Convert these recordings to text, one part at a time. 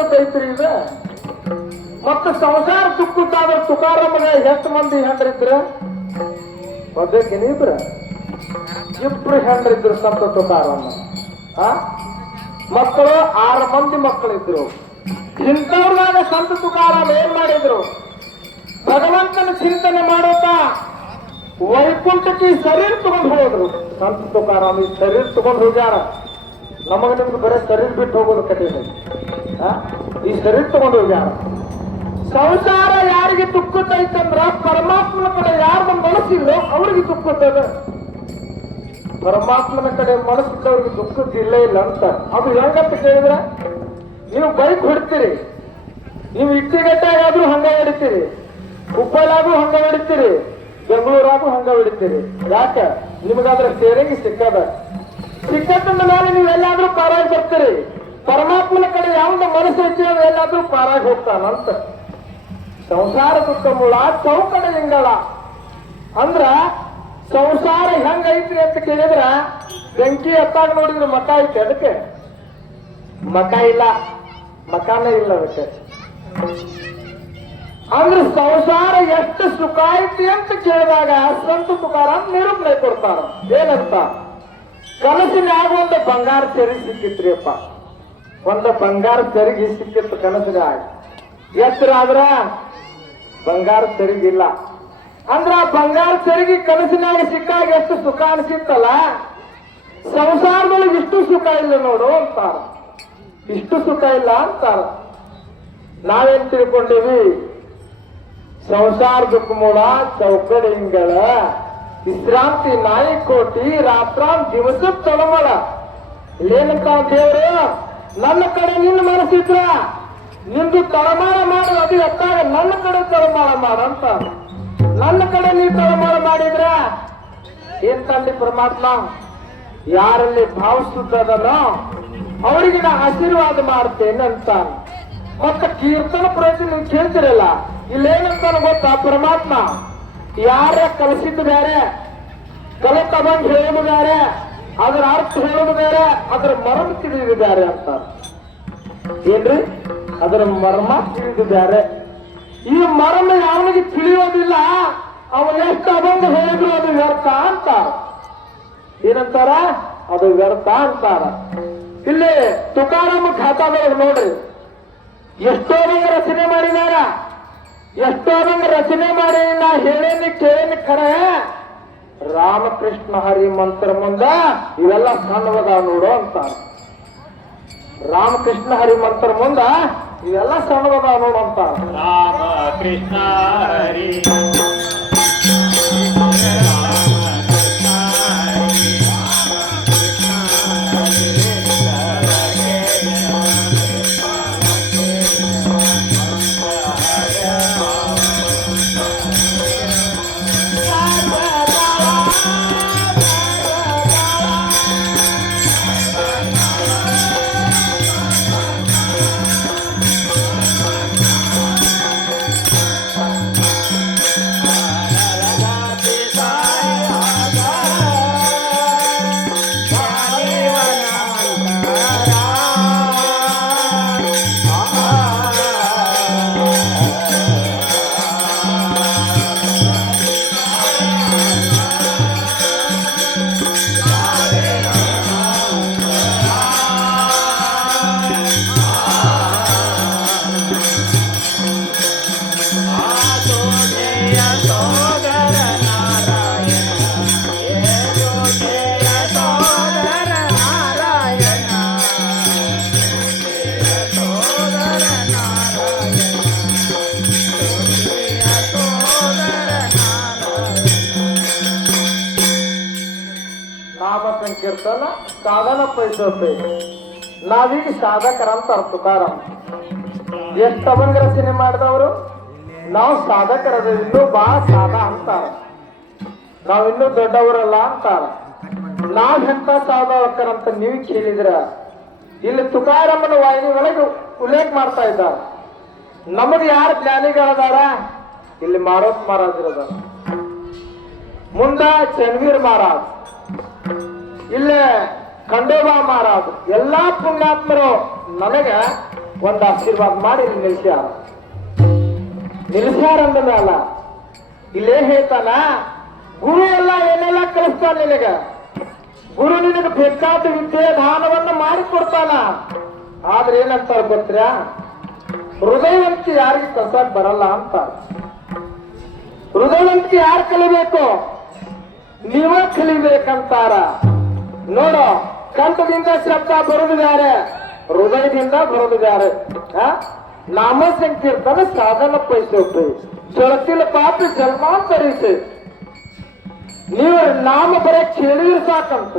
ದುಃಖದೈತ್ರಿ ಇದು ಮತ್ತು ಸಂಸಾರ ದುಃಖದ್ದಾದ್ರೆ ತುಕಾರಮ್ಮಗ ಎಷ್ಟು ಮಂದಿ ಹೆಂಡ್ರಿದ್ರ? ಒಬ್ಬಕ್ಕೆ ಇಬ್ರ ಹೆಂಡ್ರಿದ್ರು ಸಂತ ತುಕಾರಮ್ಮ ಆ? ಮಕ್ಕಳು ಆರು ಮಂದಿ ಮಕ್ಕಳಿದ್ರು. ಇಂಥವ್ರದಾಗ ಸಂತ ತುಕಾರಾಮ್ ಏನ್ ಮಾಡಿದ್ರು? ಭಗವಂತನ ಚಿಂತನೆ ಮಾಡುತ್ತಾ ವೈಕುಂಠಕ್ಕೆ ಶರೀರ ತಗೊಂಡು ಹೋದ್ರು. ಸಂತ ತುಕಾರಾಮ್ ಈ ಶರೀರ ತಗೊಂಡು ಹೋಗ್ಯಾರ. ನಮಗ ನಿಮ್ಗೆ ಬರೀ ಶರೀರ ಬಿಟ್ಟು ಹೋಗೋದು ಕಠಿಣ? ಈ ಶರೀರ ತಗೊಂಡು ಹೋಗ್ಯಾರ ಸಂಸಾರ ಯಾರಿಗೆ ತುಕ್ಕುತ್ತೈತಂದ್ರ ಪರಮಾತ್ಮನ ಕಡೆ ಯಾರ್ದು ಮನಸ್ಸಿಲ್ಲೋ ಅವ್ರಿಗೆ ತುಕ್ಕುತ್ತದ. ಪರಮಾತ್ಮನ ಕಡೆ ಮನಸ್ಸಿದ್ದವ್ರಿಗೆ ದುಃಖದಿಲ್ಲ ಇಲ್ಲ ಅಂತ. ಅದು ಹೆಂಗಂತ ಕೇಳಿದ್ರೆ? ನೀವು ಬೈಕ್ ಹೊಡ್ತೀರಿ. ನೀವು ಇಟ್ಟಿಗಟ್ಟಾಗಾದ್ರೂ ಹಂಗ ಹಿಡಿತೀರಿ. ಹುಬ್ಬಳ್ಳಾಗೂ ಹಂಗ ಹಿಡಿತೀರಿ. ಬೆಂಗಳೂರಾಗೂ ಹಂಗ ಹಿಡಿತೀರಿ. ಯಾಕೆ? ನಿಮಗಾದ್ರೆ ಸೇರಂಗಿ ಸಿಕ್ಕದ. ಸಿಕ್ಕತ್ತಂದ ಮೇಲೆ ನೀವು ಎಲ್ಲಾದ್ರೂ ಪಾರಾಗಿ ಬರ್ತೀರಿ. ಪರಮಾತ್ಮನ ಕಡೆ ಯಾವ್ದು ಮನಸ್ಸು ಅದು ಎಲ್ಲಾದ್ರೂ ಪಾರಾಗಿ ಹೋಗ್ತಾನಂತ ಸಂಸಾರ ದುಃಖ ಮೂಲ ಚೌಕಡ ಹಿಂಗಳ ಅಂದ್ರ ಸಂಸಾರ ಹೆಂಗೈತಿ ಅಂತ ಕೇಳಿದ್ರ, ಬೆಂಕಿ ಹತ್ತಾಗ ನೋಡಿದ್ರೆ ಮಕ ಐತೆ ಅದಕ್ಕೆ. ಮಕ ಇಲ್ಲ, ಮಕಾನೇ ಇಲ್ಲ ಅದಕ್ಕೆ. ಅಂದ್ರೆ ಸಂಸಾರ ಎಷ್ಟು ಸುಖ ಐತಿ ಅಂತ ಕೇಳಿದಾಗ ಸಂತ ತುಕಾರ ನಿರೂಪಣೆ ಕೊಡ್ತಾರ. ಏನಂತ? ಕನಸಿನಾಗ ಒಂದು ಬಂಗಾರ ಚರಿ ಸಿಕ್ಕಿತ್ರಿ ಅಪ್ಪ ಒಂದು ಬಂಗಾರ ತೆರಿಗೆ ಸಿಕ್ಕಿತ್ತು ಕನಸಿನಾಗ ಎತ್ತರ ಆದ್ರ ಬಂಗಾರ ತೆರಿಗೆ ಅಂದ್ರ ಆ ಬಂಗಾರ ತೆರಿಗೆ ಕನಸಿನಾಗ ಸಿಕ್ಕಾಗ ಎಷ್ಟು ಸುಖ ಅನಿಸಿತ್ತಲ್ಲ? ಸಂಸಾರದೊಳಗೆ ಇಷ್ಟು ಸುಖ ಇಲ್ಲ ನೋಡು ಅಂತಾರ. ಇಷ್ಟು ಸುಖ ಇಲ್ಲ ಅಂತಾರ. ನಾವೇನ್ ತಿಳ್ಕೊಂಡೇವಿ? ಸಂಸಾರ ದುಃಖ ಮೂಲ ಚೌಕಡಿಂಗಳ ವಿಶ್ರಾಂತಿ ನಾಯಿ ಕೋಟಿ ರಾತ್ರಾಂ ದಿವಸ ತಳಮಳ. ಇಲ್ಲೇನಂತ ದೇವ್ರು ನನ್ನ ಕಡೆ ನಿನ್ನ ಮನಸ್ಸಿದ್ರ ನಿಂದು ತಳಮಾಳ ಮಾಡು, ಅದು ಎತ್ತಾಗ ನನ್ನ ಕಡೆ ತಳಮಾಳ ಮಾಡಂತ ನನ್ನ ಕಡೆ ನೀ ತಳಮಾಳ ಮಾಡಿದ್ರ ತಂದೆ ಪರಮಾತ್ಮ? ಯಾರಲ್ಲಿ ಭಾವಿಸುತ್ತದನೋ ಅವರಿಗೆ ನಾ ಆಶೀರ್ವಾದ ಮಾಡ್ತೇನೆ ಅಂತ ಮತ್ತ ಕೀರ್ತನ ಪ್ರಯತ್ನ ನೀವು ಕೇಳ್ತಿರಲ್ಲ ಇಲ್ಲೇನಂತ ಗೊತ್ತಾ ಪರಮಾತ್ಮ? ಯಾರ ಕಲಸಿದ್ದು ಬೇರೆ ಕಲಿತ ಬಂದು ಹೇಳೋದು ಬೇರೆ ಅದರ ಅರ್ಥ ಹೇಳೋದು ಬೇರೆ, ಅದರ ಮರ್ಮ ತಿಳಿದು ಬೇರೆ ಅಂತ. ಏನ್ರಿ? ಅದರ ಮರ್ಮ ತಿಳಿದು ಬೇರೆ ಈ ಮರ್ಮ ಯಾವನಿಗೆ ತಿಳಿಯೋದಿಲ್ಲ ಎಷ್ಟು ಅದೊಂದು ಹೇಳಿದ್ರು ಅದು ವ್ಯರ್ಥ ಅಂತಾರ. ಏನಂತಾರ? ಅದು ವ್ಯರ್ಥ ಅಂತಾರ. ಇಲ್ಲಿ ತುಕಾರಾಮ ಖಾತಾದವ್ರು ನೋಡ್ರಿ. ಎಷ್ಟೋ ಮಂಗ ರಚನೆ ಮಾಡಿದಾರ. ಎಷ್ಟೋ ಮಂಗ ರಚನೆ ಮಾಡಿ ನಾ ಹೇಳೇನಿ, ಕೇಳೇನಿ ಖರೆ ರಾಮಕೃಷ್ಣ ಹರಿ ಮಂತ್ರ ಮುಂದ ಇವೆಲ್ಲ ಸಣ್ಣವದಾವ ನೋಡು ಅಂತಾರ. ರಾಮಕೃಷ್ಣ ಹರಿ ಮಂತ್ರ ಮುಂದ ಇವೆಲ್ಲ ಸಣ್ಣವದಾವ ನೋಡು ಅಂತಾರ. ರಾಮ ಕೃಷ್ಣ ಹರಿ ಪೈಸೋತೆ ನಾವೀಗ ಸಾಧಕರ ಅರ್ಥ ತುಕಾರಾಮ್ ಎಷ್ಟು ಅಭಂಗ ರಚನೆ ಮಾಡಿದವರು? ನಾವು ಸಾಧಕರದ, ಇನ್ನೂ ಬಹಳ ಸಾಧ ಅಂತಾರ. ನಾವು ಇನ್ನೂ ದೊಡ್ಡವರಲ್ಲ ಅಂತಾರ. ನಾವ್ ಎಂತ ಸಾಧಕರಂತ ನೀವು ಕೇಳಿದ್ರ. ಇಲ್ಲಿ ತುಕಾರಮ್ಮನ ವಾಹಿನಿ ಒಳಗೆ ಉಲ್ಲೇಖ ಮಾಡ್ತಾ ಇದ್ದಾರ. ನಮಗ್ ಯಾರು ಜ್ಞಾನಿಗಳದಾರ? ಇಲ್ಲಿ ಮಾರೋತ್ ಮಹಾರಾಜರದ ಮುಂದ ಚನ್ವೀರ್ ಮಹಾರಾಜ್. ಇಲ್ಲೇ ಖಂಡೋಬಾ ಮಹಾರಾಜ್, ಎಲ್ಲಾ ಪುಣ್ಯಾತ್ಮರು ನನಗೆ ಒಂದು ಆಶೀರ್ವಾದ ಮಾಡಿ ನಿಲ್ಸ್ಯಾರ ಮೇಲೆ ಇಲ್ಲೇ ಹೇಳ್ತಾನ? ಗುರು ಎಲ್ಲ ಏನೆಲ್ಲ ಕಲಿಸ್ತಾನ ನಿನಗ? ಗುರು ನಿನಗೆ ಬೇಕಾದ ವಿದ್ಯೆ ಮಾಡಿ ಮಾಡಿಕೊಡ್ತಾನ ಆದ್ರೆ ಏನಂತಾರ ಗೊತ್ತಾ ಹೃದಯವಂತಿ ಯಾರಿಗೆ ಕಸಕ್ ಬರಲ್ಲ ಅಂತ. ಹೃದಯವಂತಿ ಯಾರು ಕಲಿಬೇಕು? ನೀವೇ ಕಲಿಬೇಕಂತಾರ. ನೋಡು ಕಂಠದಿಂದ ಶಬ್ದ ಬರೋದು ಬೇರೆ ಹೃದಯದಿಂದ ಬರೋದು ಬೇರೆ ಆ? ನಾಮ ಸಂಕೀರ್ತನ ಸಾಧನ ಪೈಸೆ ಚೊಳತಿಲ ಪಾಪಿ ಜನ್ಮಾಂತರಿಸಿ. ನೀವು ನಾಮ ಬರೇ ಕೇಳಿದ್ರೆ ಸಾಕಂತ.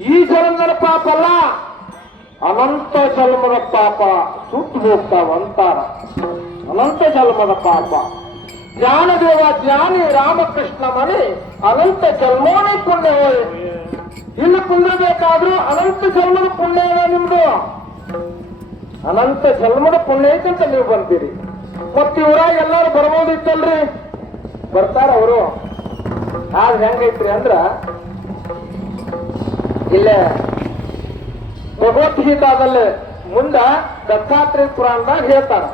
ಈ ಜನ್ಮದ ಪಾಪ ಅಲ್ಲ. ಅನಂತ ಜನ್ಮದ ಪಾಪ. ಸುಟ್ಟು ಹೋಗ್ತಾವಂತಾರ ಅನಂತ ಜನ್ಮದ ಪಾಪ. ಜ್ಞಾನದೇವ ಜ್ಞಾನಿ ರಾಮಕೃಷ್ಣ ಮನೆ ಅನಂತ ಜನ್ಮೋನೇ ಪುಣ್ಯ ಹೋಯ್. ಇಲ್ಲಿ ಕುಂದ್ರಬೇಕಾದ್ರೂ ಅನಂತ ಜನ್ಮದ ಪುಣ್ಯ ನಿಮ್ದು? ಅನಂತ ಜನ್ಮದ ಪುಣ್ಯ ಐತೆ ಅಂತ ನೀವು ಬಂತೀರಿ ಮತ್ತ ಇವ್ರಾಗ ಎಲ್ಲಾರು ಬರ್ಬೋದಿತ್ತಲ್ರಿ ಬರ್ತಾರ ಅವರು. ಆದ್ರೆ ಹೆಂಗೈತ್ರಿ ಅಂದ್ರ, ಇಲ್ಲೇ ಭಗವದ್ಗೀತಾದಲ್ಲಿ ಮುಂದ ದತ್ತಾತ್ರೇಯ ಪುರಾಣದಾಗ ಹೇಳ್ತಾರ.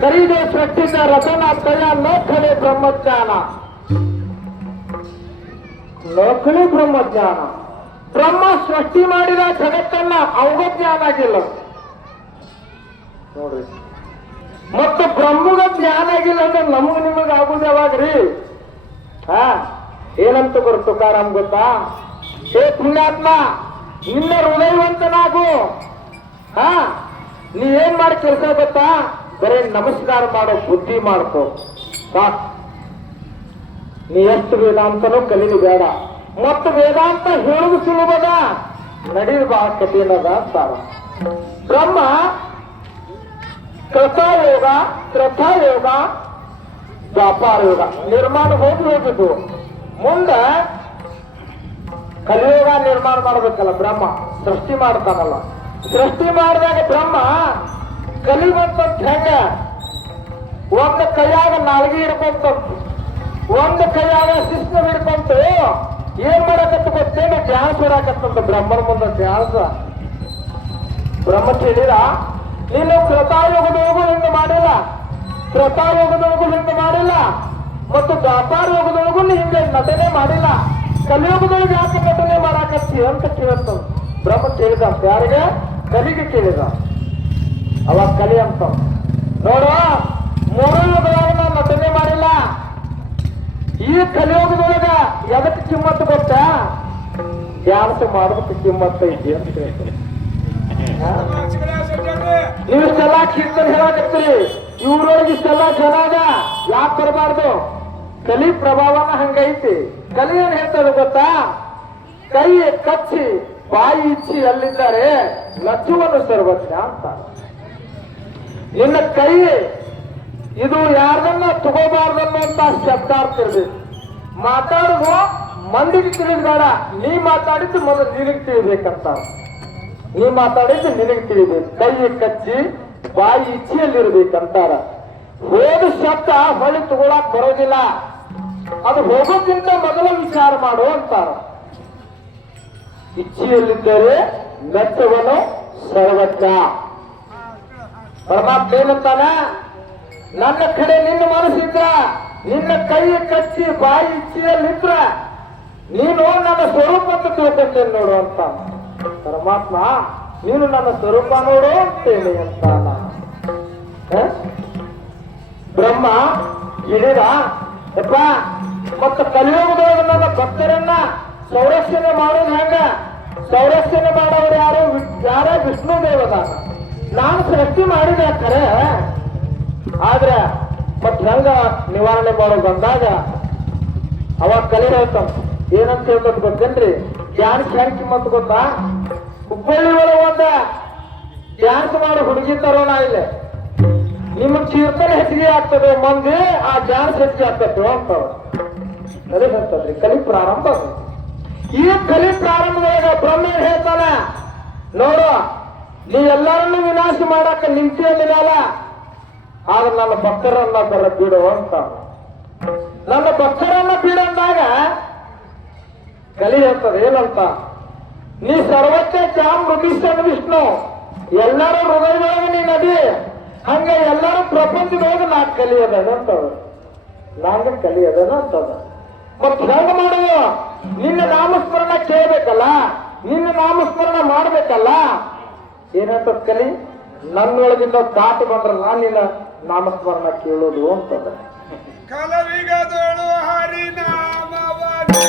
ಕರೀದೆ ಸೃಷ್ಟಿಸಿದ ರತನ ತಯ ನೋಖಲೆ ಬ್ರಹ್ಮಜ್ಞಾನ. ನೋಖಲೆ ಬ್ರಹ್ಮಜ್ಞಾನ. ಬ್ರಹ್ಮ ಸೃಷ್ಟಿ ಮಾಡಿದ ಜಗತ್ತನ್ನ ಅವಾಗ ಜ್ಞಾನ ಆಗಿಲ್ಲ. ನೋಡ್ರಿ. ಮತ್ತು ಬ್ರಹ್ಮಗ ಜ್ಞಾನ ಆಗಿಲ್ಲ ಅಂದ್ರೆ ನಮಗ್ ನಿಮಗ್ ಯಾವಾಗ ಯಾವಾಗ್ರಿ? ಹಾ? ಏನಂತ ಬರು ತುಕಾರಾಮ್ ಗೊತ್ತಾ? ಹೇ ಪುಣ್ಯಾತ್ಮ ನಿನ್ನ ಹೃದಯವಂತನಾಗು. ಹಾ? ನೀ ಏನ್ ಮಾಡಿ ಕೆಲಸ ಗೊತ್ತಾ? ಬರೇ ನಮಸ್ಕಾರ ಮಾಡೋ ಬುದ್ಧಿ ಮಾಡ್ಕೋ. ಸಾಕ್ ನೀ ಎಷ್ಟು ವೇದಾಂತನೂ ಕಲೀಲಿ ಬೇಡ. ಮತ್ತು ವೇದಾಂತ ಹೇಳುವುದು ಸುಲಭದ? ನಡೆಯುದು ಬಹಳ ಕಠಿಣದ ಅಂತಾರ ಬ್ರಹ್ಮ, ಕೃತಯೋಗ ಯೋಗ ವ್ಯಾಪಾರ ಯೋಗ ನಿರ್ಮಾಣ ಹೋಗಿ ಹೋಗಿದ್ದು. ಮುಂದೆ ಕಲಿಯೋಗ ನಿರ್ಮಾಣ ಮಾಡಬೇಕಲ್ಲ ಬ್ರಹ್ಮ. ಸೃಷ್ಟಿ ಮಾಡ್ತಾನಲ್ಲ. ಸೃಷ್ಟಿ ಮಾಡಿದಾಗ ಬ್ರಹ್ಮ ಕಲಿವಂತಂತ ಹೆಂಗ? ಒಂದು ಕೈಯಾಗ ನಾಲ್ಗಿ ಇರ್ಕೊಂತ ಒಂದು ಕೈಯಾಗ ಶಿಸ್ತು ಹಿಡ್ಕೊಂತು. ಏನ್ ಮಾಡಕತ್ತ ಗೊತ್ತೇನು ಡ್ಯಾನ್ಸ್ ಹೊಡಕತ್ತಂತ ಬ್ರಹ್ಮನ ಮುಂದ ಡ್ಯಾನ್ಸ್? ಬ್ರಹ್ಮ ಕೇಳಿರ ನೀನು ಕೃತಾಯೋಗದೊಳಗು ಹಿಂದೆ ಮಾಡಿಲ್ಲ. ಕೃತಾಯೋಗದೊಳಗು ಹಿಂದೆ ಮಾಡಿಲ್ಲ. ಮತ್ತು ವ್ಯಾಪಾರ ನೀ ಹಿಂಗೆ ನಟನೆ ಮಾಡಿಲ್ಲ. ಕಲಿಯುಗದೊಳಗೆ ಯಾಕೆ ನಟನೆ ಮಾಡಾಕತ್ತಿ ಅಂತ ಕೇಳಂತ ಬ್ರಹ್ಮ ಕೇಳಿದ, ಯಾರಿಗೆ? ಕಲಿಗೆ ಕೇಳಿದ. ಅವಾಗ ಕಲಿ ಅಂತ ನೋಡು, ಮೂರನೇ ನಟನೆ ಮಾಡಿಲ್ಲ. ಈ ಕಲಿಯೋಗದೊಳಗ ಎದಕ್ಕೆ ಕಿಮ್ಮತ್ತು ಗೊತ್ತಾ? ಡ್ಯಾನ್ಸ್ ಮಾಡೋದಕ್ಕೆ ಕಿಮ್ಮತ್ತ ಐತಿ ಅಂತ ಹೇಳ್ತಾರೆ ಇಷ್ಟೆಲ್ಲ ಕೀರ್ತನೆ ಹೇಳಕತ್ತೀರಿ. ಇವ್ರೊಳಗೆ ಇಷ್ಟೆಲ್ಲ ಜನಾಗ ಯಾಕೆ ಬರಬಾರ್ದು? ಕಲಿ ಪ್ರಭಾವನ ಹಂಗೈತಿ. ಕಲಿ ಏನ್ ಹೇಳ್ತದೆ ಗೊತ್ತಾ? ಕೈ ಕಚ್ಚಿ, ಬಾಯಿ ಇಚ್ಚಿ ಅಲ್ಲಿದ್ದಾರೆ. ಲಚ್ಚುವನ್ನು ಸರ್ವಜ್ಞ ಅಂತ ನಿನ್ನ ಕೈ ಇದು ಯಾರನ್ನ ತಗೋಬಾರ್ದನ್ನುವಂತ ಶಬ್ದಾರ್ಥ ಇರ್ಬೇಕು ಮಾತಾಡುವ ಮಂದಿಗೆ ತಿಳಿದ್ಬೇಡ ನೀ ಮಾತಾಡಿದ್ದು ಮೊದಲು ನಿನಗೆ ತಿಳಿಬೇಕಂತ. ನೀ ಮಾತಾಡಿದ್ದು ನಿನಗೆ ತಿಳಿಬೇಕು. ಕೈ ಕಚ್ಚಿ, ಬಾಯಿ ಇಚ್ಛೆಯಲ್ಲಿರ್ಬೇಕಂತಾರ ಹೋದ ಶಬ್ದ ಹೊಳಿ ತಗೊಳಕ್ ಬರೋದಿಲ್ಲ. ಅದು ಹೋಗೋಕ್ಕಿಂತ ಮೊದಲು ವಿಚಾರ ಮಾಡು ಅಂತಾರ. ಇಚ್ಛೆಯಲ್ಲಿದ್ದರೆ ಮೆಚ್ಚವನು ಸರ್ವಜ್ಞ. ಪರಮಾತ್ಮ ಏನಂತಾನ? ನನ್ನ ಕಡೆ ನಿನ್ನ ಮನಸ್ಸಿದ್ರ ನಿನ್ನ ಕೈ ಕಚ್ಚಿ ಬಾಯಿ ಇಚ್ಛೆಯಲ್ಲಿದ್ರ ನೀನು ನನ್ನ ಸ್ವರೂಪ ಅಂತ ತಿಳ್ಕೊಂತೇನೆ ನೋಡು ಅಂತ. ಪರಮಾತ್ಮ, ನೀನು ನನ್ನ ಸ್ವರೂಪ ನೋಡು ಅಂತೇಳಿ ಅಂತ? ಬ್ರಹ್ಮ, ಹಿಡಿದ ಅಪ್ಪ ಮತ್ತು ಕಲಿಯುಗದೊಳಗೆ ನನ್ನ ಭಕ್ತರನ್ನ ಸಂರಕ್ಷಣೆ ಮಾಡೋದು ಹೆಂಗ? ಸಂರಕ್ಷಣೆ ಮಾಡೋರು ಯಾರು? ಯಾರೇ ವಿಷ್ಣು ದೇವದ ನಾನು ಸೃಷ್ಟಿ ಮಾಡಿದ ಖರೆ ಆದ್ರೆ ಮತ್ ಹೆಂಗ ನಿವಾರಣೆ ಮಾಡೋ ಬಂದಾಗ ಅವಾಗ ಕಲೆ ಏನಂತ ಹೇಳ್ಬೇಕು ಗೊತ್ತೇನ್ರಿ? ಡ್ಯಾನ್ಸ್ ಹೆಂಗ್ ಕಿಮ್ಮತ್ ಗೊತ್ತಾ? ಹುಬ್ಬಳ್ಳಿ ಒಳಗೆ ಒಂದ ಡ್ಯಾನ್ಸ್ ಮಾಡಿ ಹುಡುಗಿ ತರೋಣ ಇಲ್ಲ. ನಿಮ್ಮ ಕೀರ್ತನೆ ಹೆಚ್ಚಿಗೆ ಆಗ್ತದೆ ಮಂದಿ, ಆ ಡ್ಯಾನ್ಸ್ ಹೆಚ್ಚಿಗೆ ಆಗ್ತದೆ ಅಂತ ಕಲಿ ಹೇಳ್ತದ್ರಿ ಕಲಿ ಪ್ರಾರಂಭ ಅದು. ಈ ಕಲಿ ಪ್ರಾರಂಭದೊಳಗ ಬ್ರಹ್ಮ ಏನ್ ಹೇಳ್ತಾನ? ನೋಡು, ನೀ ಎಲ್ಲರನ್ನೂ ವಿನಾಶ ಮಾಡಾಕ ನಿಂತಿಯಲ್ಲಿರಲ್ಲ ಆದ್ರೆ ನನ್ನ ಭಕ್ತರನ್ನ ಬರ ಬಿಡು ಅಂತ. ನನ್ನ ಭಕ್ತರನ್ನ ಬಿಡು ಅಂದಾಗ ಕಲಿ ಅಂತದ ಏನಂತ? ನೀ ಸರ್ವಜ್ಞ ಜಾಮ್ ಮೃಗೀಶನ್ ವಿಷ್ಣು. ಎಲ್ಲರ ಹೃದಯದೊಳಗೆ ನೀ ನದಿ. ಹಂಗ ಎಲ್ಲರೂ ಪ್ರಪಂಚದೊಳಗೆ ನಾ ಕಲಿಯದನ ಅಂತದ ನಾನು ಕಲಿಯದನ ಅಂತದ ಮತ್ ಹೆಂಗ ಮಾಡುವ ನಿನ್ನ ನಾಮಸ್ಮರಣ ಕೇಳ್ಬೇಕಲ್ಲ? ನಿನ್ನ ನಾಮಸ್ಮರಣ ಮಾಡ್ಬೇಕಲ್ಲ? ಏನಂತ ಕಲಿ? ನನ್ನೊಳಗಿಂದ ದಾಟು ಬಂದ್ರಲ್ಲ ನಿನ್ನ ನಾಮಸ್ಮರಣ ಕೇಳೋದು ಅಂತಂದ್ರೆ. ಕಲವಿಗದೋಳು ಹರಿನಾಮವನು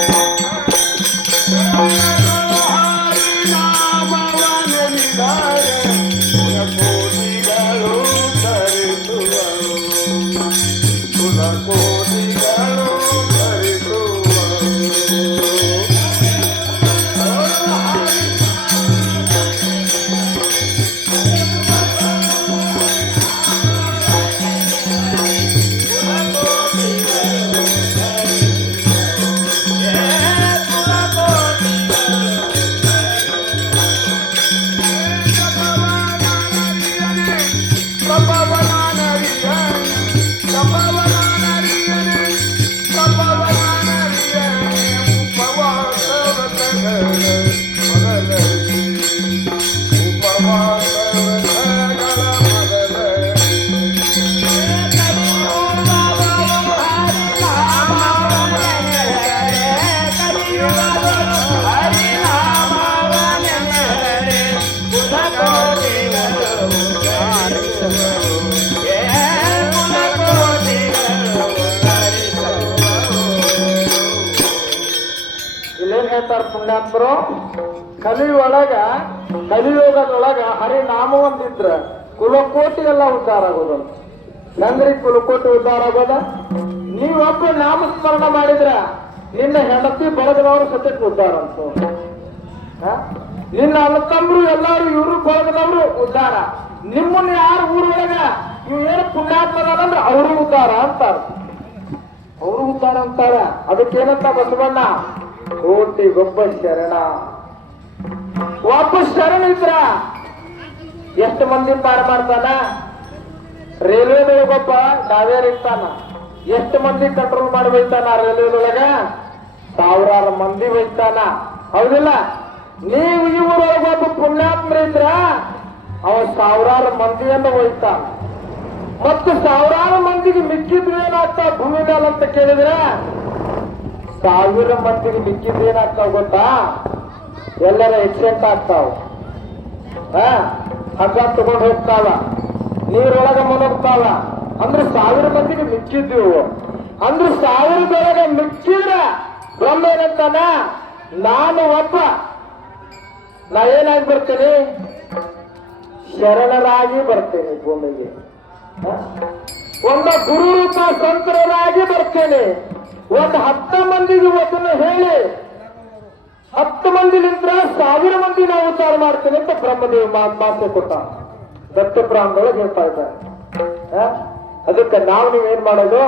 ಹೇಳ್ತಾರ ಪುಣ್ಯಾತ್ಮರು ಕಲಿಯೊಳಗ, ಕಲಿಯೋಗದೊಳಗ ಹರಿನಾಮ ಒಂದಿದ್ರ ಕುಲಕೋಟಿ ಎಲ್ಲ ಉದ್ಧಾರ ಆಗೋದು ಹೆಂಗ್ರಿ ಕುಲಕೋಟಿ ಉದ್ಧಾರ ಆಗೋದ? ನೀವೊಬ್ಬ ನಾಮಸ್ಮರಣ ಮಾಡಿದ್ರ ನಿನ್ನ ಹೆಂಡತಿ ಬಳಗದವರು ಸತ್ಯಕ್ಕೆ ಉದ್ಧಾರ ಅಂತ? ನಿನ್ನ ಅಣ್ಣತಮ್ಮರು ಎಲ್ಲಾರು ಇವರು ಬಳಗದವರು ಉದ್ಧಾರ. ನಿಮ್ಮನ್ನ ಯಾರು ಊರೊಳಗ ನೀವು ಏನು ಪುಣ್ಯಾತ್ಮದಂದ್ರೆ ಅವರು ಉದ್ಧಾರ ಅಂತಾರ. ಅವರು ಉದ್ಧಾರ ಅಂತಾರ. ಅದಕ್ಕೇನಂತ ಬಸವಣ್ಣ? ಕೋಟಿ ಗೊಬ್ಬ ಶರಣ. ವಾಪಸ್ ಶರಣ ಇದ್ರ? ಎಷ್ಟು ಮಂದಿ ಪಾರ ಮಾಡ್ತಾನ? ರೈಲ್ವೆದೊಳಗೊಬ್ಬ ಡಾವೇರ್ ಇರ್ತಾನ ಎಷ್ಟು ಮಂದಿ ಕಂಟ್ರೋಲ್ ಮಾಡಿ ಬೈತಾನ ರೈಲ್ವೆದೊಳಗ ಸಾವಿರಾರು ಮಂದಿ ಬೈತಾನ ಹೌದಿಲ್ಲ? ನೀವು ಇವರೊಳಗ ಪುಣ್ಯಾತ್ಮ ಇದ್ರ, ಅವ ಸಾವಿರಾರು ಮಂದಿಯನ್ನು ಒಯ್ತಾನ ಮತ್ತು ಸಾವಿರಾರು ಮಂದಿಗೆ ಮಿಕ್ಕಿದ್ರೆ ಏನಾಗ್ತಾ ಭೂಮಿ ಮೇಲೆ ಅಂತ ಕೇಳಿದ್ರೆ? ಸಾವಿರ ಮಂದಿಗೆ ಮಿಕ್ಕಿದ್ದು ಏನಾಗ್ತಾವ ಗೊತ್ತಾ? ಎಲ್ಲರ ಎಕ್ಸಿಡೆಂಟ್ ಆಗ್ತಾವ. ಹಗ್ಗ ತಗೊಂಡು ಹೋಗ್ತಾವ. ನೀರೊಳಗ ಮುಳುಗ್ತಾವ ಅಂದ್ರೆ ಸಾವಿರ ಮಂದಿಗೆ ಮಿಕ್ಕಿದ್ವು ಅಂದ್ರೆ ಸಾವಿರದೊಳಗೆ ಮಿಕ್ಕಿದ್ರ ಬ್ರಹ್ಮ ಏನಂತಾನ? ನಾನು ಒಬ್ಬ. ನಾ ಏನಾಗಿ ಬರ್ತೇನೆ? ಶರಣರಾಗಿ ಬರ್ತೇನೆ ಭೂಮಿಗೆ. ಒಂದ ಒಂದು ಗುರು ರೂಪ ಸಂತರಾಗಿ ಬರ್ತೇನೆ. ಒಂದು ಹತ್ತು ಮಂದಿಗೆ ಅದನ್ನು ಹೇಳಿ. ಹತ್ತು ಮಂದಿ ನಿಂತ್ರ ಸಾವಿರ ಮಂದಿ ನಾವು ಉದ್ಧಾರ ಮಾಡ್ತೇನೆ ಅಂತ ಬ್ರಹ್ಮದೇವ ಮಾಸೆ ಕೊಟ್ಟ ದತ್ತ ಬ್ರಾಹ್ಮಣೊಳಗೆ ಹೇಳ್ತಾ ಇದ್ದಾರೆ? ಅದಕ್ಕೆ ನಾವು ನೀವೇನ್ ಮಾಡೋದು?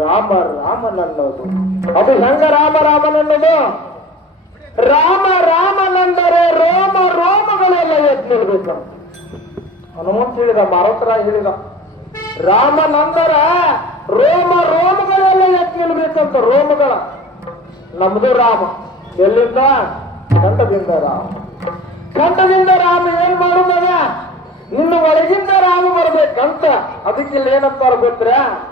ರಾಮ, ರಾಮನನ್ನೋದು. ಅದು ಹೆಂಗ ರಾಮ, ರಾಮನನ್ನೋದು? ರಾಮ, ರಾಮನಂದರೆ ರೋಮ, ರೋಮಗಳೆಲ್ಲ ಎದ್ದು ನಿಲ್ಬೇಕು ಹನುಮಂತ ಹೇಳಿದ ಮಾರುತರಾಯ ಹೇಳಿದ, ರಾಮನಂದರ ರೋಮ, ರೋಮಗಳೆಲ್ಲ ನಿಲ್ಬೇಕಂತ ರೋಮಗಳ. ನಮ್ದು ರಾಮ. ಎಲ್ಲಿಂದ? ಕಂಠದಿಂದ ರಾಮ. ಕಂಠದಿಂದ ರಾಮ ಏನ್ ಮಾಡುದದ ಇನ್ನು ಒಳಗಿಂದ ರಾಮ ಬರ್ಬೇಕಂತ. ಅದಕ್ಕೆ ಇಲ್ಲಿ ಏನಂತಾರ ಗೊತ್ತಾ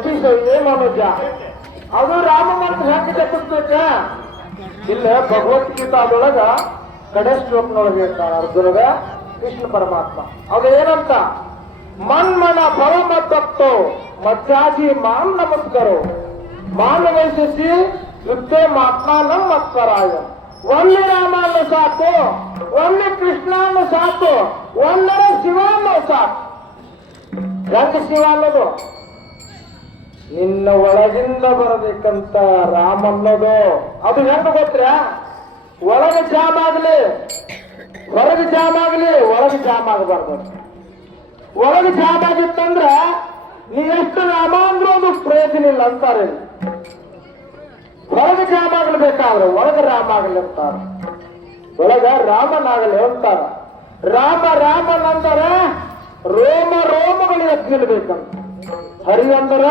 ಜಪಿಸೋದೇ ಮನುಜ ಅದು ರಾಮ ಮಂತ್ರ ಹೆಂಗೆ ಪುಸ್ತಕ. ಇಲ್ಲ ಭಗವದ್ಗೀತಾದೊಳಗ ಕಡೆ ಶ್ಲೋಕನೊಳಗೆ ಹೇಳ್ತಾನೆ ಅರ್ಜುನಗ, ಕೃಷ್ಣ ಪರಮಾತ್ಮ. ಅದೇನಂತ ಮನ್ಮನ ಪರಮ ತಪ್ತು, ಮಧ್ಯಾಜಿ ಮಾನ್ ನಮಸ್ಕರು. ಮಾನ ವಹಿಸಿ ಯುದ್ಧೆ ಮಾತ್ಮ ನಮಸ್ಕರಾಯ ಒಳ್ಳೆ ರಾಮನ ಸಾಕು ಒಮ್ಮೆ ಕೃಷ್ಣನ ಸಾಕು ಒಂದರ ಶಿವನ ಸಾಕು. ಹೆಂಗ ಶಿವ ಅನ್ನೋದು? ನಿನ್ನ ಒಳಗಿಂದ ಬರಬೇಕಂತ ರಾಮ ಅನ್ನೋದು. ಅದು ಹೆಂಗ ಗೊತ್ತ್ರ? ಒಳಗೆ ಜಾಮ್ ಆಗ್ಲಿ, ಹೊರಗೆ ಜಾಮ್ ಆಗಲಿ, ಒಳಗೆ ಜಾಮ್ ಆಗಬಾರ್ದು. ಒಳಗೆ ಜಾಮ್ ಆಗಿತ್ತಂದ್ರ ನೀ ಎಷ್ಟು ರಾಮ ಅಂದ್ರೂ ಅದು ಪ್ರಯೋಜನ ಇಲ್ಲ ಅಂತಾರೆ. ಹೊರಗೆ ಜಾಮ್ ಆಗ್ಲೇಬೇಕಾದ್ರೆ ಒಳಗೆ ರಾಮ ಆಗಲಿ ಅಂತಾರ. ಒಳಗ ರಾಮನಾಗಲಿ ಅಂತಾರ. ರಾಮ ರಾಮನಂದರ ರೋಮ ರೋಮಗಳು ಎದ್ದು ನಿಲ್ಬೇಕಂತ ಹರಿ ಅಂದರ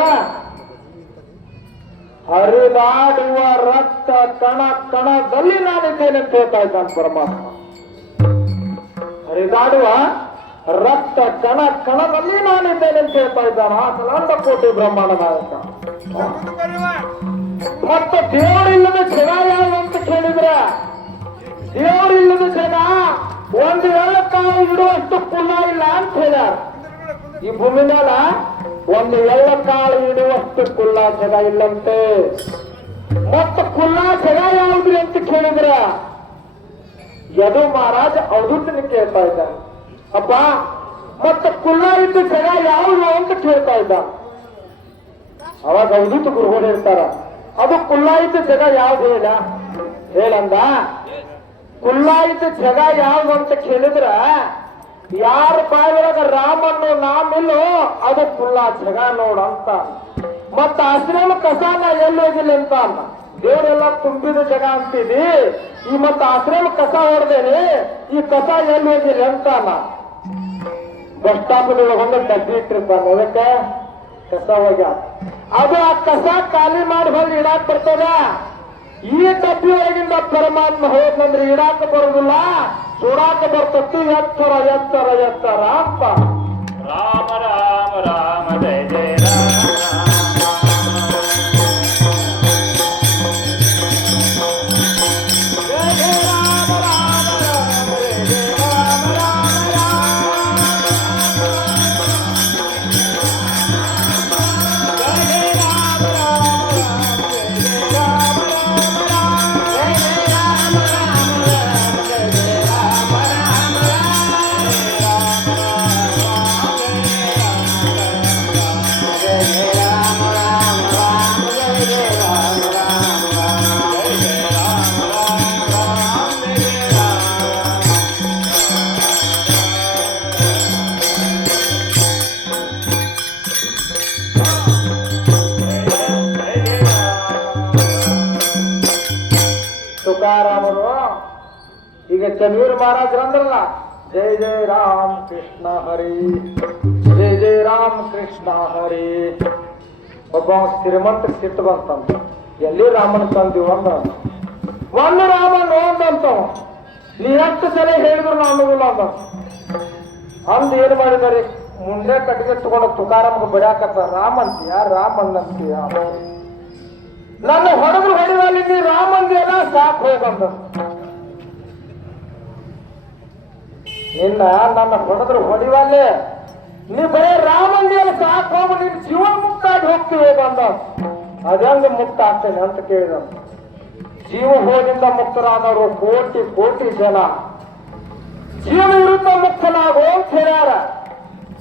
ಹರಿದಾಡುವ ರಕ್ತ ಕಣ ಕಣದಲ್ಲಿ ನಾನಿದ್ದೇನೆ ಅಂತ ಹೇಳ್ತಾ ಇದ್ದಾನೆ ಪರಮಾತ್ಮ. ಹರಿದಾಡುವ ರಕ್ತ ಕಣ ಕಣದಲ್ಲಿ ನಾನಿದ್ದೇನೆ ಅಂತ ಹೇಳ್ತಾ ಇದ್ದಾನ. ಕಲಾಂಡ ಕೋಟಿ ಬ್ರಹ್ಮಾಂಡ ನಾಯಕ ಮತ್ತೆ ದೇವರಿಲ್ಲದ ಜನ ಯಾರು ಅಂತ ಕೇಳಿದ್ರ, ದೇವರಿಲ್ಲದ ಜನ ಒಂದು ಎಳ್ಳಕ್ಕಾಯಿ ಇಡುವಷ್ಟು ಪುಣ್ಯ ಇಲ್ಲ ಅಂತ ಹೇಳ್ಯಾರ. ಈ ಭೂಮಿ ಮೇಲ ಒಂದು ಎಳ್ಳಕಾಳು ಇಡುವಷ್ಟು ಕುಲ್ಲಾ ಜಗ ಇಲ್ಲಂತೆ. ಮತ್ತು ಕುಲ್ಲಾ ಜಗ ಯಾವುದ್ರಿ ಅಂತ ಕೇಳಿದ್ರ? ಯದು ಮಹಾರಾಜ ಅವಧೂತನ ಕೇಳ್ತಾ ಇದ್ದ. ಅಪ್ಪ, ಮತ್ತೆ ಕುಲ್ಲ ಇದ್ದ ಜಗ ಯಾವುದು ಅಂತ ಕೇಳ್ತಾ ಇದ್ದ. ಅವಾಗ ಅವಧೂತ ಗುರುಗಳು ಹೇಳ್ತಾರ, ಅದು ಕುಲ್ಲಾಯಿತ ಜಗ ಯಾವ್ದು ಹೇಳ? ಹೇಳಂದ ಕುಲ್ಲಾಯಿತ ಜಗ ಯಾವ್ದು ಅಂತ ಕೇಳಿದ್ರ? ಯಾರ ಬಾಯಿಯೊಳಗ ರಾಮನ್ನು ನಾಮಿಲ್ಲೋ ಅದು ಪುಲ್ಲಾ ಜಗ ನೋಡ ಅಂತ. ಮತ್ತ ಆಶ್ರಮ ಕಸಾನ ಎಲ್ಲಿ ಹೋಗಿಲ್ಲ ಅಂತ ಅನ್ನ ದೇವರೆಲ್ಲ ತುಂಬಿದ ಜಗ ಅಂತಿದಿ. ಈ ಮತ್ತ ಆಶ್ರಮ ಕಸ ಹೊಡೆದೇನೆ, ಈ ಕಸ ಎಲ್ಲೋಗಿಲ್ಲ ಅಂತ ಅನ್ನ ಬಸ್ ಸ್ಟಾಪ್ ಒಂದು ಡಬ್ಬಿ ಇಟ್ಟಿರ್ತಾನೆ ಅದಕ್ಕೆ ಕಸ ಹೋಗ್ಯ. ಅದು ಆ ಕಸ ಖಾಲಿ ಮಾಡಿ ಹೋಗಿ ಇಡಾಕ್ ಬರ್ತದ? ಈ ಡಬ್ಬಿ ಒಳಗಿಂದ ಪರಮಾತ್ಮ ಹೋದ್ನಂದ್ರೆ ಇಡಾಕ ಬರುದಿಲ್ಲ. ಸುಡಾಕ ಬರ್ತತ್ತು ಎತ್ತರ ಎತ್ತರ ಎತ್ತರ ಅಂತ. ರಾಮ ರಾಮ ರಾಮ. ಈಗ ಚನ್ನವೀರ್ ಜಯ ಅಂದ್ರಲ್ಲ ಜೈ ಜೈ ರಾಮ್ ಕೃಷ್ಣ ಹರಿ. ಜೈ ಜೈ ರಾಮ್ ಕೃಷ್ಣ ಹರಿ. ಒಬ್ಬ ಶ್ರೀಮಂತ ಸಿಟ್ಟು ಬಂತಂತ. ಎಲ್ಲಿ ರಾಮನ ತಂದಿ ಒಂದ? ಒಂದು ರಾಮ ನೋಂದಂತ ನೀ ಹತ್ತು ಸಲ ಹೇಳಿದ್ರು ನಾನು ಅಂದ. ಅಂದ್ ಏನ್ ಮಾಡಿದಾರೆ? ಮುಂದೆ ಕಟ್ಟಿಗೆ ತಗೊಂಡು ತುಕಾರಾಮ್ಗೆ ಬಡಿಯಾಕತ್ತ, ರಾಮ್ ಅಂತೀಯ? ರಾಮ್ ಅಂತೀಯ ನನ್ನ ಹೊಡೆದ್ರು ಹೊಡೆದಲ್ಲಿ ನೀ ರಾಮಂದಿಯಲ್ಲ ಸಾಕು ಹೋಗಂದ ನಿನ್ನ ನನ್ನ ಹೊಡೆದ್ರು ಹೊಡಿವಲ್ಲೇ. ನೀ ಬರೇ ರಾಮಂದಿಯಲ್ಲಿ ಸಾಕು ಹೋಗು ನಿನ್ ಜೀವನ ಮುಕ್ತ ಆಗಿ ಹೋಗ್ತೀವಿ ಬಂದ. ಅದಂಗ ಮುಕ್ತ ಆಗ್ತೇನೆ ಅಂತ ಕೇಳಿದ ಜೀವ ಹೋದಿಂದ ಮುಕ್ತರಾದವರು ಕೋಟಿ ಕೋಟಿ ಜನ. ಜೀವ ವಿರುದ್ಧ ಮುಕ್ತನಾಗೋ ಅಂತ ಹೇಳ್ಯಾರ.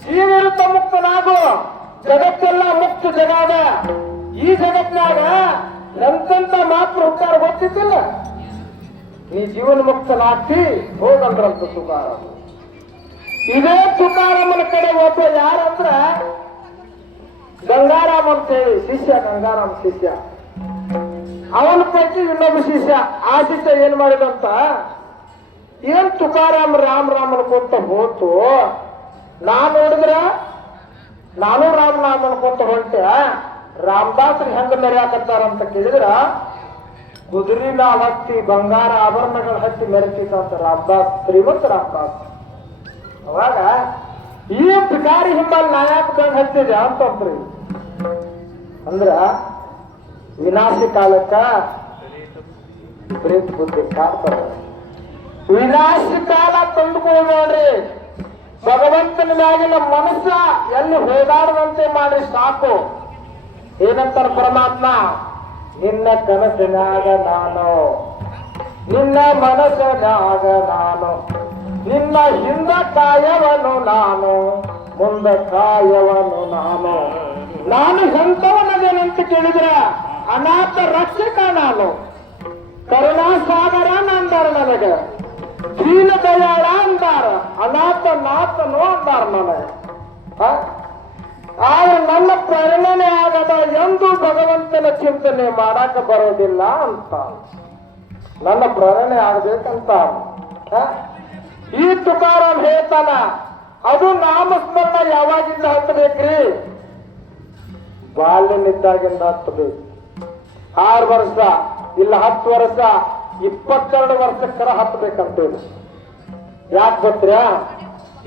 ಜೀವ ವಿರುದ್ಧ ಮುಕ್ತನಾಗು. ಜಗತ್ತೆಲ್ಲ ಮುಕ್ತ ಜಗಾದ ಈ ಜಗತ್ನಾಗ ಎಂತೆಂತ ಮಾತ್ರ ಹುಟ್ಟಾರ ಗೊತ್ತಿದ್ದಿಲ್ಲ. ನೀ ಜೀವನ ಮುಕ್ತನಾಗ್ತಿ ಹೋಗಂದ್ರಂತ ತುಕಾರಾಮ ಇದೇ ತುಕಾರಾಮನ ಕಡೆ ಒಬ್ಬ ಯಾರಂದ್ರ ಗಂಗಾರಾಮ್ ಅಂತ ಹೇಳಿ ಶಿಷ್ಯ, ಗಂಗಾರಾಮ್ ಶಿಷ್ಯ. ಅವನ ಪೈಕಿ ಇನ್ನೊಬ್ಬ ಶಿಷ್ಯ. ಆ ಶಿಷ್ಯ ಏನ್ ಮಾಡಿದಂತ? ಏನ್ ತುಕಾರಾಮ್ ರಾಮ್ ರಾಮ್ ಅನ್ಕೊಂತ ಹೋತು? ನಾನ್ ನೋಡಿದ್ರ? ನಾನು ರಾಮ್ ರಾಮ್ ಅನ್ಕೊಂತ ಹೊಂಟೆ. ರಾಮದಾಸರು ಹೆಂಗ ಮೆರೆಯಾಕತ್ತಾರ ಅಂತ ಕೇಳಿದ್ರ? ಕುದುರಿನ ಹತ್ತಿ ಬಂಗಾರ ಆಭರಣಗಳ ಹತ್ತಿ ಮೆರೆತಿತ್ತ ರಾಮದಾಸ್, ಶ್ರೀಮಂತ ರಾಮದಾಸ್. ಅವಾಗ ಈ ಪಿಕಾರಿ ಹಿಂಬಲ್ ನಾಯಕ ಕಂಡು ಅಂತ ಅಂತಂದ್ರಿ ಅಂದ್ರ ವಿನಾಶಿ ಕಾಲಕ್ಕ ಪ್ರೀತ್ ಬುದ್ಧಿ ಕಾಡ್ತಾರ. ವಿನಾಶಿ ಕಾಲ ತಂದುಕೊಳ್ಬೇಡ್ರಿ ಭಗವಂತನ ಮ್ಯಾಗಿನ ಮನಸ್ಸ ಎಲ್ಲಿ ಹೋಗಾಡದಂತೆ ಮಾಡಿ ಸಾಕು. ಏನಂತಾರ ಪರಮಾತ್ಮ? ನಿನ್ನ ಕನಸಿನಾಗ ನಾನು. ನಿನ್ನ ಮನಸ್ಸಿನಾಗ ನಾನು. ನಿನ್ನ ಹಿಂದ ಕಾಯವನು ನಾನು, ಮುಂದ ಕಾಯವನು ನಾನು. ನಾನು ಎಂತವನದೇನಂತ ಕೇಳಿದ್ರೆ, ಅನಾಥ ರಕ್ಷಕ ನಾನು. ಕರುಣಾಸಾಗರ ಅಂದಾರ ನನಗೆ. ದೀನ ದಯಾಳ ಅನಾಥ ನಾಥನು ಅಂದಾರ ನನಗೆ? ಆದ್ರೆ ನನ್ನ ಪ್ರೇರಣೆ ಆಗದ ಎಂದು ಭಗವಂತನ ಚಿಂತನೆ ಮಾಡಾಕ ಬರೋದಿಲ್ಲ ಅಂತ. ನನ್ನ ಪ್ರೇರಣೆ ಆಗ್ಬೇಕಂತ? ಈ ತುಕಾರಾಮ್ ಹೇಳ್ತಾನ, ಅದು ನಾಮಸ್ಮರಣ ಯಾವಾಗಿಂದ ಹತ್ತಬೇಕ್ರಿ? ಬಾಲ್ಯನಿದ್ದಾಗಿಂದ ಹತ್ತಬೇಕು. ಆರು ವರ್ಷ, ಇಲ್ಲ ಹತ್ತು ವರ್ಷ, ಇಪ್ಪತ್ತೆರಡು ವರ್ಷಕ್ಕರ ಹತ್ತಬೇಕಂತೇಳಿ. ಯಾಕೆ ಗೊತ್ತ್ರ?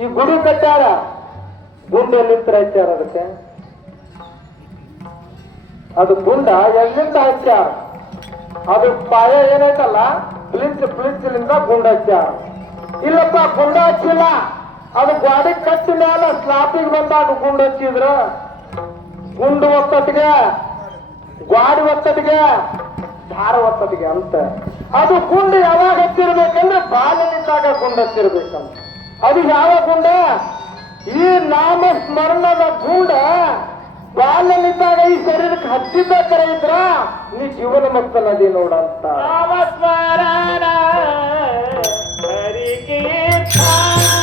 ಈ ಗುಡಿ ಕಟ್ಟಾರ ಗುಂಡೆ ನಿಂತ್ರ ಹಚ್ಚಾರ ಅದಕ್ಕೆ? ಅದು ಗುಂಡ ಎಲ್ಲಿಂದ ಹಚ್ಚಾರ ಅದು ಪಾಯ ಏನೈತಲ್ಲ ಪ್ಲಿಂಚ್ ಪ್ಲಿಂಚ್ಲಿಂದ ಗುಂಡ ಹಚ್ಚಾರ ಇಲ್ಲಪ್ಪ, ಗುಂಡ ಹಚ್ಚಿಲ್ಲ. ಅದು ಗಾಡಿ ಕಟ್ಟ ಮೇಲೆ ಸ್ಲಾಪಿಗೆ ಬಂದಾಗ ಗುಂಡು ಹಚ್ಚಿದ್ರ? ಗುಂಡು ಒತ್ತಟಿಗೆ ಗ್ವಾಡಿ ಒತ್ತಟಿಗೆ ದಾರ ಒತ್ತಟಿಗೆ ಅಂತ. ಅದು ಗುಂಡು ಯಾವಾಗ ಹಚ್ಚಿರ್ಬೇಕಂದ್ರೆ ಬಾಲದಿಂದಾಗ ಗುಂಡು ಹಚ್ಚಿರ್ಬೇಕಂತ. ಅದು ಯಾವ ಗುಂಡ? ಈ ನಾಮ ಸ್ಮರಣದ ಗುಂಡ ಬಾಲ್ಯನಿದ್ದಾಗ ಈ ಶರೀರಕ್ಕೆ ಹಚ್ಚಿದ್ದ ಕರೆ ಇದ್ರ? ನೀ ಜೀವನ ಮುಕ್ತ ನದಿ ನೋಡಂತ. ನಾಮಸ್ಮರಣ. ಹರಿ ಕೀರ್ತನ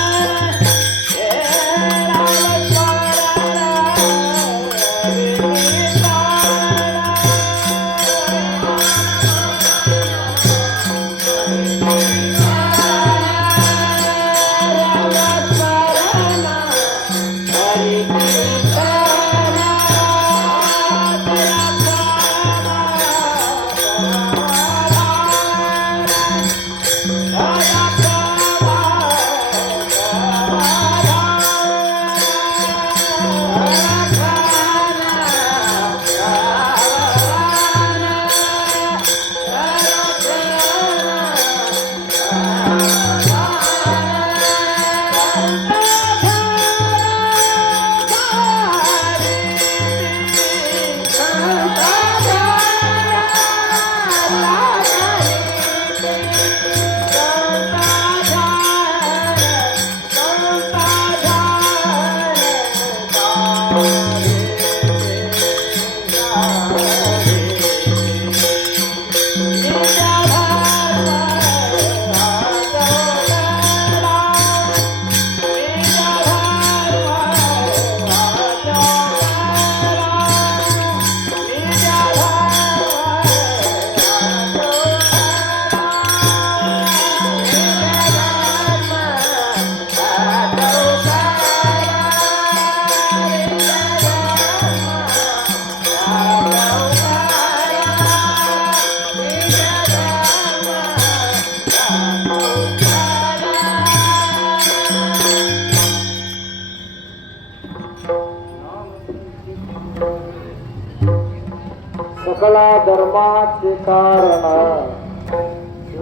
ಕಾರಣ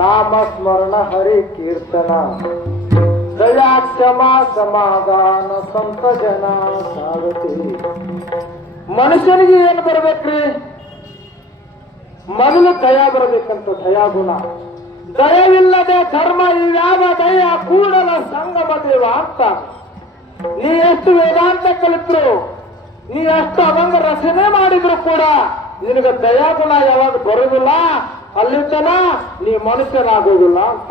ನಾಮ ಸ್ಮರಣ ಹರಿ ಕೀರ್ತನ. ದಯಾ ಕ್ಷಮಾ ಸಮಾಧಾನ ಸಂತ ಜನ ಸಾಗತಿ ಮನುಷ್ಯನಿಗೆ ಏನು ಬರ್ಬೇಕ್ರಿ? ಮೊದಲು ದಯ ಬರಬೇಕಂತ ದಯಾಗುಣ. ದಯವಿಲ್ಲದೆ ಧರ್ಮ ಇವ್ಯಾವ ದಯ ಕೂಡಲ ಸಂಗಮ ದೇವ ಅಂತ ನೀ ಎಷ್ಟು ವೇದಾಂತ ಕಲಿತರು, ನೀ ಎಷ್ಟು ಅವಂಗ ರಚನೆ ಮಾಡಿದ್ರು ಕೂಡ ನಿನಗೆ ದಯಾಗುಣ ಯಾವಾಗ ಬರೋದಿಲ್ಲ ಅಲ್ಲಿ ತನ ನೀ ಮನುಷ್ಯನಾಗೋದಿಲ್ಲ ಅಂತ.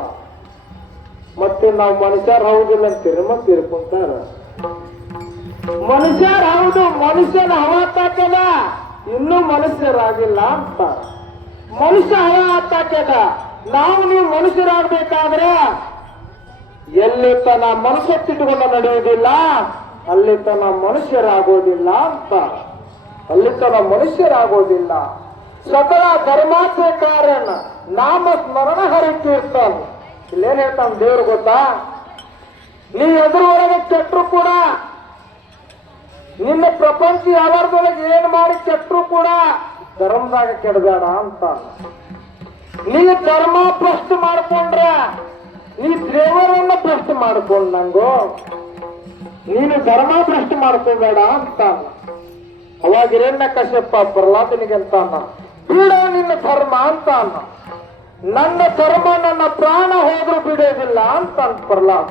ಮತ್ತೆ ನಾವು ಮನುಷ್ಯರು ಹೌದಿಲ್ಲ ಅಂತೀರಿ ಮತ್ತೆ ತಿರ್ಕೊಂತಾರ. ಮನುಷ್ಯರು ಹೌದು, ಮನುಷ್ಯನ ಹವಾತಾಕ್ಯದ ಇನ್ನೂ ಮನುಷ್ಯರಾಗಿಲ್ಲ ಅಂತ. ಮನುಷ್ಯ ಹವ ಹತ್ತಾಕ್ಯದ ನಾವು ನೀವು ಮನುಷ್ಯರಾಗಬೇಕಾದ್ರೆ ಎಲ್ಲಿ ತನ ಮನುಷ್ಯತ್ತಿಟ್ಟುಕೊಂಡು ನಡೆಯುವುದಿಲ್ಲ ಅಲ್ಲಿ ತನ ಮನುಷ್ಯರಾಗೋದಿಲ್ಲ ಅಂತ. ಅಲ್ಲಿ ತನ ಮನುಷ್ಯರಾಗೋದಿಲ್ಲ. ಸಕಲ ಧರ್ಮಾಚೆ ಕಾರಣ ನಾಮ ಸ್ಮರಣ ಹರಿತೀರ್ತಾನ ಇಲ್ಲೇನ್ ಹೇಳ್ತಾನ ದೇವ್ರು ಗೊತ್ತಾ? ನೀ ಎದುರುವರೆಗೆ ಕೆಟ್ಟರು ಕೂಡ. ನಿನ್ನ ಪ್ರಪಂಚ ಯಾವಾರದೊಳಗೆ ಏನ್ ಮಾಡಿ ಕೆಟ್ಟರು ಕೂಡ. ಧರ್ಮದಾಗ ಕೆಡಬೇಡ ಅಂತ. ನೀ ಧರ್ಮ ಪ್ರಶ್ನೆ ಮಾಡ್ಕೊಂಡ್ರೆ, ನೀ ದೇವರನ್ನ ಪ್ರಶ್ನೆ ಮಾಡ್ಕೊಂಡ್ ನಂಗು. ನೀನು ಧರ್ಮ ಪ್ರಶ್ನೆ ಮಾಡ್ಕೋಬೇಡ ಅಂತ. ಅವಾಗ ಹಿರಣ್ಯ ಕಶ್ಯಪ ಪ್ರಹ್ಲಾದನಿಗೆ ಅಂತ ಅನ್ನ ಬಿಡ ನಿನ್ನ ಧರ್ಮ ಅಂತ ಅನ್ನ ನನ್ನ ಧರ್ಮ ನನ್ನ ಪ್ರಾಣ ಹೋದ್ರೂ ಬಿಡೋದಿಲ್ಲ ಅಂತ ಅಂತ ಪ್ರಹ್ಲಾದ?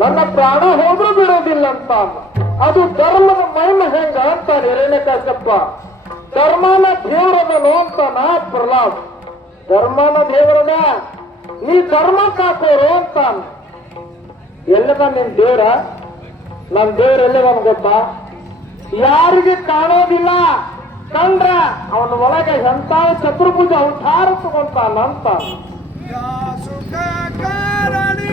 ನನ್ನ ಪ್ರಾಣ ಹೋದ್ರೂ ಬಿಡೋದಿಲ್ಲ ಅಂತ ಅನ್ನ ಅದು ಧರ್ಮದ ಮೈಮ ಹೆಂಗ ಅಂತ ಹಿರಣ್ಯ ಕಾಶ್ಯಪ್ಪ ಧರ್ಮನ ದೇವರದನು ಅಂತ ನಾ ಪ್ರಹ್ಲಾದ್. ಧರ್ಮನ ದೇವರದ ನೀ ಧರ್ಮ ಕಾಕೋರು ಅಂತ ಅನ್ನ ಎಲ್ಲದ ನಿನ್ ದೇವ್ರ? ನನ್ ದೇವ್ರ ಎಲ್ಲಿದಾನ ಗೊತ್ತಾ? ಯಾರಿಗೆ ಕಾಣೋದಿಲ್ಲ. ಕಂಡ್ರ ಅವನ ಒಳಗೆ ಎಂತ ಚತುರ್ಭುಜ ಅವತಾರ ತಗೊಂತಾನಂತ ಸುಖ ಕಾರಣಿ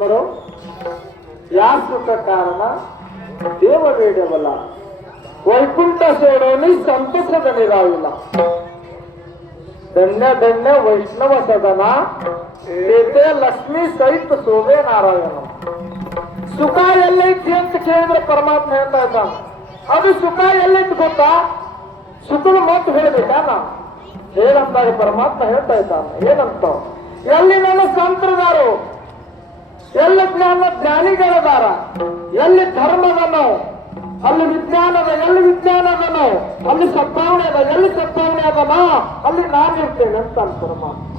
ಇರಲಿ ಮಾತ್ಮರು ಯಾ ಸುಖ ಕಾರಣ ದೇವ ಬೇಡವಲ್ಲ ವೈಕುಂಠ ಸೇಡೋನಿ ಸಂತಸದ ನಿರಾವಿಲ್ಲ ಧನ್ಯ ಧನ್ಯ ವೈಷ್ಣವ ಸದನ, ಏತೆ ಲಕ್ಷ್ಮೀ ಸಹಿತ ಶೋಭೆ ನಾರಾಯಣ. ಸುಖ ಎಲ್ಲೈತಿ ಅಂತ ಕೇಳಿದ್ರೆ ಪರಮಾತ್ಮ ಹೇಳ್ತಾ ಇದ್ದಾನೆ. ಅದು ಸುಖ ಎಲ್ಲೈತಿ ಗೊತ್ತಾ? ಸುಖದ ಮಾತು ಹೇಳ್ಬೇಕಾ ನಾವು ಏನಂತಾರೆ ಪರಮಾತ್ಮ ಹೇಳ್ತಾ ಇದ್ದಾನೆ. ಏನಂತ? ಎಲ್ಲಿ ನನ್ನ ಸಂತರದಾರು? ಎಲ್ಲಿ ಜ್ಞಾನ ಜ್ಞಾನಿಗಳದಾರ ಎಲ್ಲಿ ಧರ್ಮದನೋ ಅಲ್ಲಿ ವಿಜ್ಞಾನದ, ಎಲ್ಲಿ ವಿಜ್ಞಾನದನೋ ಅಲ್ಲಿ ಸದ್ಭಾವನೆ ಅದ ಎಲ್ಲಿ ಸದ್ಭಾವನೆ ಅದನ ಅಲ್ಲಿ ನಾನು ಇರ್ತೇನೆ ಅಂತ ಪರಮಾತ್ಮ